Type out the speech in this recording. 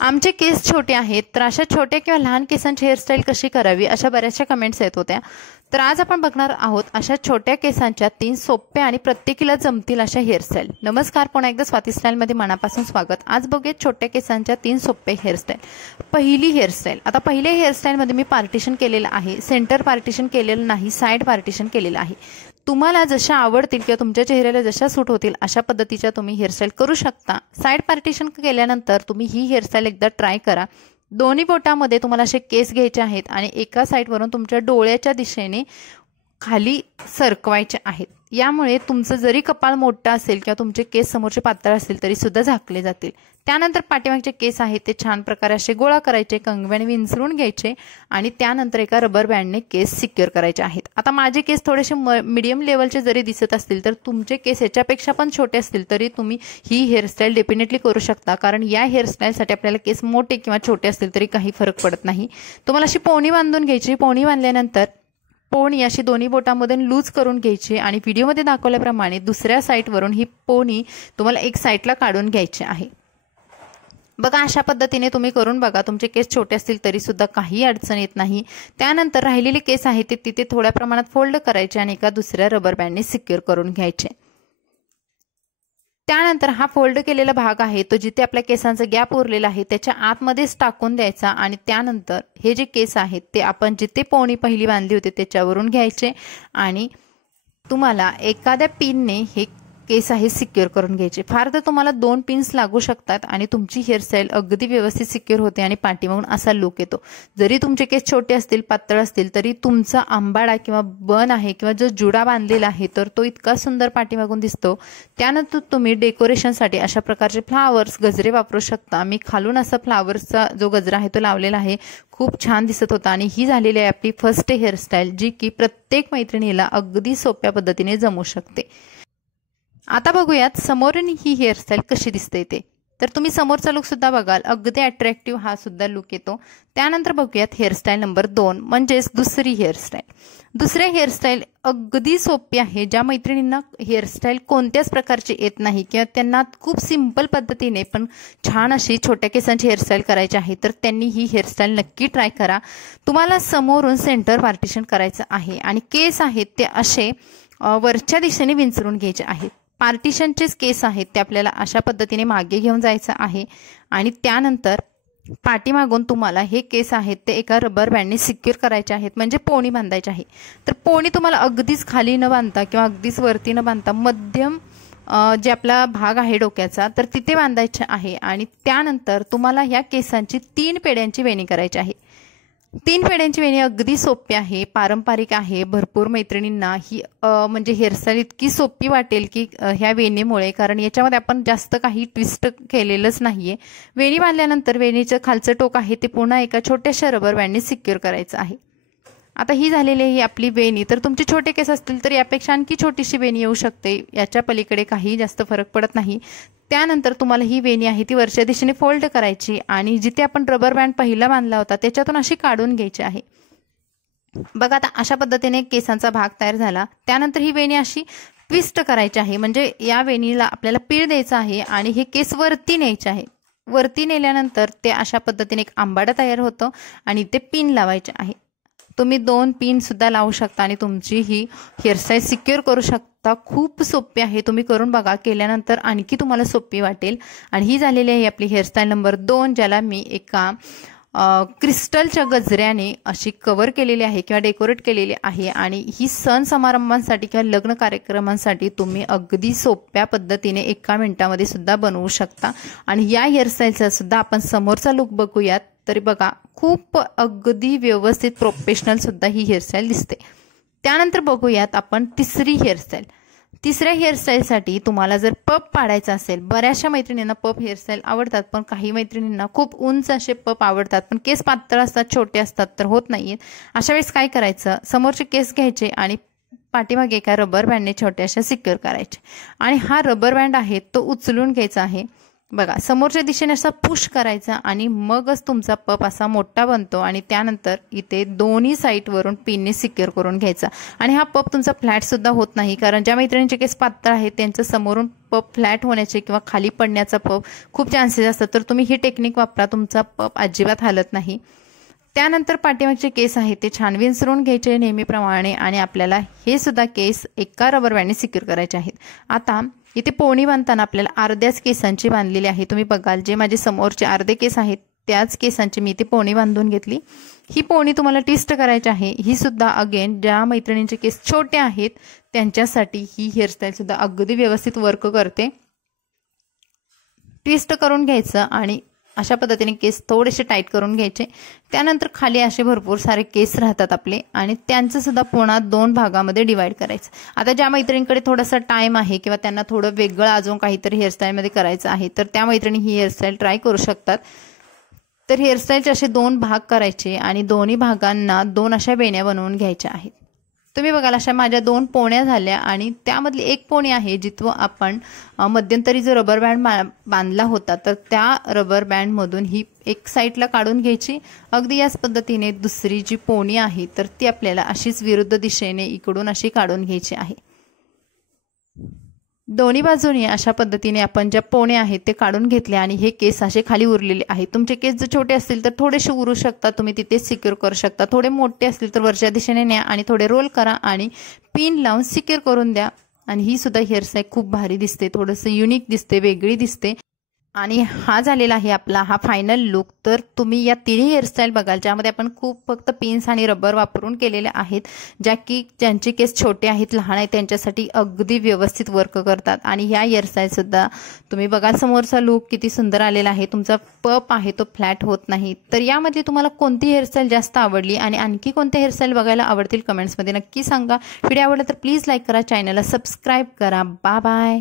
आमचे केस छोटे आहेत, तर अशा छोट्या किंवा लहान केसांची हेअरस्टाईल कशी करावी अशा बऱ्याचशा कमेंट्स येत होत्या. तर आज आपण बघणार आहोत अशा छोट्या केसांच्या 3 सोप्या आणि प्रत्येकीला जमतील अशा हेअरस्टाईल. नमस्कार, पुन्हा एकदा स्वाती स्टाईलमध्ये मनापासून स्वागत. आज बघूया छोट्या केसांच्या 3 सोप्या हेअरस्टाईल. पहिली हेअरस्टाईल. आता पहिल्या हेअरस्टाईलमध्ये मी पार्टिशन केलेलं आहे, सेंटर पार्टिशन केलेलं नाही, साईड पार्टिशन केलेलं आहे. तुम्हाला जशा आवडतील किंवा तुमच्या चेहऱ्याला जशा सूट होतील अशा पद्धतीच्या तुम्ही हेअरस्टाईल करू शकता. साईड पार्टिशन केल्यानंतर तुम्ही ही हेअरस्टाईल एकदा ट्राय करा. दोन्ही बोटामध्ये तुम्हाला असे केस घ्यायचे आहेत आणि एका साईडवरून तुमच्या डोळ्याच्या दिशेने खाली सरकवायचे आहेत. यामुळे तुमचं जरी कपाळ मोठं असेल किंवा तुमचे केस समोरचे पातळ असतील तरी सुद्धा झाकले जातील. त्यानंतर पाठीमागचे केस आहेत ते छान प्रकारे असे गोळा करायचे, कंगव्याने विंचरून घ्यायचे आणि त्यानंतर एका रबर बँडने केस सिक्युअर करायचे आहेत. आता माझे केस थोडेसे मीडियम लेवलचे जरी दिसत असतील तर तुमचे केस याच्यापेक्षा पण छोटे असतील तरी तुम्ही ही हेअरस्टाईल डेफिनेटली करू शकता, कारण या हेअरस्टाईलसाठी आपल्याला केस मोठे किंवा छोटे असतील तरी काही फरक पडत नाही. तुम्हाला अशी पोणी बांधून घ्यायची. पोणी बांधल्यानंतर पोणी अशी दोन्ही बोटांमधून लूज करून घ्यायची आणि व्हिडिओमध्ये दाखवल्याप्रमाणे दुसऱ्या साईडवरून ही पोणी तुम्हाला एक साईडला काढून घ्यायची आहे. बघा, अशा पद्धतीने तुम्ही करून बघा. तुमचे केस छोटे असतील तरी सुद्धा काही अडचण येत नाही. त्यानंतर राहिलेले केस आहेत ते तिथे थोड्या प्रमाणात फोल्ड करायचे आणि एका दुसऱ्या रबर बँडने सिक्युअर करून घ्यायचे. त्यानंतर हा फोल्ड केलेला भाग आहे तो जिथे आपल्या केसांचा गॅप उरलेला आहे त्याच्या आतमध्येच टाकून द्यायचा आणि त्यानंतर हे जे केस आहेत ते आपण जिथे पोणी पहिली बांधली होती त्याच्यावरून घ्यायचे आणि तुम्हाला एखाद्या पिनने हे केस आहे सिक्युअर करून घ्यायचे. फार तर तुम्हाला 2 पिन्स लागू शकतात आणि तुमची हेअरस्टाईल अगदी व्यवस्थित सिक्युअर होते आणि पाठीमागून असा लुक येतो. जरी तुमचे केस छोटे असतील, पातळ असतील तरी तुमचा आंबाडा किंवा बन आहे किंवा जो जुडा बांधलेला आहे तर तो इतका सुंदर पाठीमागून दिसतो. त्यानंतर तुम्ही डेकोरेशनसाठी अशा प्रकारचे फ्लावर्स, गजरे वापरू शकता. मी खालून असा फ्लावर्सचा जो गजरा आहे तो लावलेला आहे, खूप छान दिसत होता. आणि ही झालेली आहे आपली फर्स्ट हेअरस्टाईल जी की प्रत्येक मैत्रिणीला अगदी सोप्या पद्धतीने जमू शकते. आता बघूयात समोरून ही हेअरस्टाईल कशी दिसते ते. तर तुम्ही समोरचा लुक सुद्धा बघाल, अगदी अट्रॅक्टिव्ह हा सुद्धा लुक येतो. त्यानंतर बघूयात हेअरस्टाईल नंबर 2 म्हणजेच दुसरी हेअरस्टाईल. दुसऱ्या हेअरस्टाईल अगदी सोपी आहे. ज्या मैत्रिणींना हेअरस्टाईल कोणत्याच प्रकारची येत नाही किंवा त्यांना खूप सिंपल पद्धतीने पण छान अशी छोट्या केसांची हेअरस्टाईल करायची आहे तर त्यांनी ही हेअरस्टाईल नक्की ट्राय करा. तुम्हाला समोरून सेंटर पार्टिशन करायचं आहे आणि केस आहेत ते असे वरच्या दिशेने विंचरून घ्यायचे आहेत. पार्टिशनचेच केस आहेत ते आपल्याला अशा पद्धतीने मागे घेऊन जायचं आहे आणि त्यानंतर पाठीमागून तुम्हाला हे केस आहेत ते एका रबर बँडने सिक्युअर करायचे आहेत, म्हणजे पोणी बांधायची आहे. तर पोणी तुम्हाला अगदीच खाली न बांधता किंवा अगदीच वरती न बांधता मध्यम जे आपला भाग आहे डोक्याचा तर तिथे बांधायचे आहे आणि त्यानंतर तुम्हाला ह्या केसांची 3 पेड्यांची वेणी करायची आहे. 3 पेड्यांची वेणी अगदी सोपी आहे, पारंपरिक आहे. भरपूर मैत्रिणींना ही म्हणजे हेअरस्टाईल इतकी सोपी वाटेल की ह्या वेणीमुळे, कारण याच्यामध्ये आपण जास्त काही ट्विस्ट केलेलंच नाहीये. वेणी बांधल्यानंतर वेणीचं खालचं टोक आहे ते पुन्हा एका छोट्याशा रबर बँडने सिक्युअर करायचं आहे. आता ही झालेली आहे आपली वेणी. तर तुमचे छोटे केस असतील तर यापेक्षा आणखी छोटीशी वेणी येऊ शकते, याच्या पलीकडे काही जास्त फरक पडत नाही. त्यानंतर तुम्हाला ही वेणी आहे ती वरच्या दिशेने फोल्ड करायची आणि जिथे आपण रबर बँड पहिला बांधला होता त्याच्यातून अशी काढून घ्यायची आहे. बघा, आता अशा पद्धतीने केसांचा भाग तयार झाला. त्यानंतर ही वेणी अशी ट्विस्ट करायची आहे, म्हणजे या वेणीला आपल्याला पीळ द्यायचा आहे आणि हे केस वरती न्यायचे आहे. वरती नेल्यानंतर ते अशा पद्धतीने एक आंबाडा तयार होतो आणि ते पिन लावायचे आहे. तुम्ही 2 पिन सुद्धा लावू शकता आणि तुमची ही हेअरस्टाईल सिक्युअर करू शकता. खूप सोपी आहे, तुम्ही करून बघा. केल्यानंतर आणखी तुम्हाला सोपी वाटेल. आणि ही झालेली आहे आपली हेअरस्टाईल नंबर 2, ज्याला मी एका क्रिस्टलच्या गजऱ्याने अशी कव्हर केलेली आहे किंवा डेकोरेट केलेली आहे. आणि ही सण समारंभांसाठी किंवा लग्न कार्यक्रमांसाठी तुम्ही अगदी सोप्या पद्धतीने 1 मिनिटामध्ये सुद्धा बनवू शकता. आणि या हेअरस्टाईलचा सुद्धा आपण समोरचा लुक बघूयात. तरी बघा, खूप अगदी व्यवस्थित प्रोफेशनल सुद्धा ही हेअरस्टाईल दिसते. त्यानंतर बघूयात आपण तिसरी हेअरस्टाईल. तिसऱ्या हेअरस्टाईलसाठी तुम्हाला जर पप पाडायचा असेल, बऱ्याचशा मैत्रिणींना पप हेअरस्टाईल आवडतात पण काही मैत्रिणींना खूप उंच असे पप आवडतात पण केस पातळ असतात, छोटे असतात तर होत नाहीत. अशा वेळेस काय करायचं, समोरचे केस घ्यायचे आणि पाठीमागे एका रबर बँडने छोट्याशा सिक्युअर करायचे आणि हा रबर बँड आहे तो उचलून घ्यायचा आहे. बघा, समोरच्या दिशेने असा पुश करायचा आणि मगच तुमचा पप असा मोठा बनतो आणि त्यानंतर इथे दोन्ही साईडवरून पिनने सिक्युअर करून घ्यायचा. आणि हा पप तुमचा फ्लॅट सुद्धा होत नाही, कारण ज्या मैत्रिणींचे केस पातळ आहेत त्यांचं समोरून पप फ्लॅट होण्याचे किंवा खाली पडण्याचा पप खूप चान्सेस असतात, तर तुम्ही ही टेक्निक वापरा, तुमचा पप अजिबात हालत नाही. त्यानंतर पाठीमागचे केस आहेत ते छान विंचरून घ्यायचे नेहमीप्रमाणे आणि आपल्याला हे सुद्धा केस एका रबर बँडने सिक्युअर करायचे आहेत. आता इथे पोणी बांधताना आपल्याला अर्ध्याच केसांची बांधलेली आहे. तुम्ही बघाल जे माझे समोरचे अर्धे केस आहेत त्याच केसांची मी इथे पोणी बांधून घेतली. ही पोणी तुम्हाला ट्विस्ट करायची आहे. ही सुद्धा अगेन ज्या मैत्रिणींचे केस छोटे आहेत त्यांच्यासाठी ही हेअरस्टाईल सुद्धा अगदी व्यवस्थित वर्क करते. ट्विस्ट करून घ्यायचं आणि अशा पद्धतीने केस थोडेसे टाईट करून घ्यायचे. त्यानंतर खाली असे भरपूर सारे केस राहतात आपले आणि त्यांचं सुद्धा पुन्हा 2 भागामध्ये डिवाइड करायचं. आता ज्या मैत्रिणींकडे थोडासा टाइम आहे किंवा त्यांना थोडं वेगळं अजून काहीतरी हेअरस्टाईलमध्ये करायचं आहे तर त्या मैत्रिणी ही हेअरस्टाईल ट्राय करू शकतात. तर हेअरस्टाईलचे असे 2 भाग करायचे आणि दोन्ही भागांना 2 अशा वेण्या बनवून घ्यायच्या आहेत. तुम्ही बघाल अशा माझ्या 2 पोण्या झाल्या आणि त्यामधली एक पोणी आहे जिथं आपण मध्यंतरी जो रबर बँड बांधला होता तर त्या रबर बँडमधून ही एक साईडला काढून घ्यायची. अगदी याच पद्धतीने दुसरी जी पोणी आहे तर ती आपल्याला अशीच विरुद्ध दिशेने इकडून अशी काढून घ्यायची आहे. दोन्ही बाजूने अशा पद्धतीने आपण ज्या पोण्या आहेत ते काढून घेतले आणि हे केस असे खाली उरलेले आहेत. तुमचे केस जर छोटे असतील तर थोडेसे उरू शकतात, तुम्ही तिथेच सिक्युअर करू शकता. थोडे मोठे असतील तर वरच्या दिशेने न्या आणि थोडे रोल करा आणि पिन लावून सिक्युअर करून द्या. आणि ही सुद्धा हेअरस्टाईल खूप भारी दिसते, थोडंसं युनिक दिसते, वेगळी दिसते. आणि हा झालेला आहे आपला हा फायनल लुक. तर तुम्ही या तिन्ही हेअरस्टाईल बघाल ज्यामध्ये आपण खूप फक्त पिन्स आणि रबर वापरून केलेले आहेत, ज्यांचे केस छोटे आहेत, लहान आहेत त्यांच्यासाठी अगदी व्यवस्थित वर्क करतात. आणि ह्या हेअरस्टाईलसुद्धा तुम्ही बघाल समोरचा लुक किती सुंदर आलेला आहे. तुमचा पप आहे तो फ्लॅट होत नाही. तर यामध्ये तुम्हाला कोणती हेअरस्टाईल जास्त आवडली आणि आणखी कोणत्या हेअरस्टाईल बघायला आवडतील कमेंट्समध्ये नक्की सांगा. व्हिडिओ आवडला तर प्लीज लाईक करा, चॅनलला सबस्क्राईब करा. Bye bye.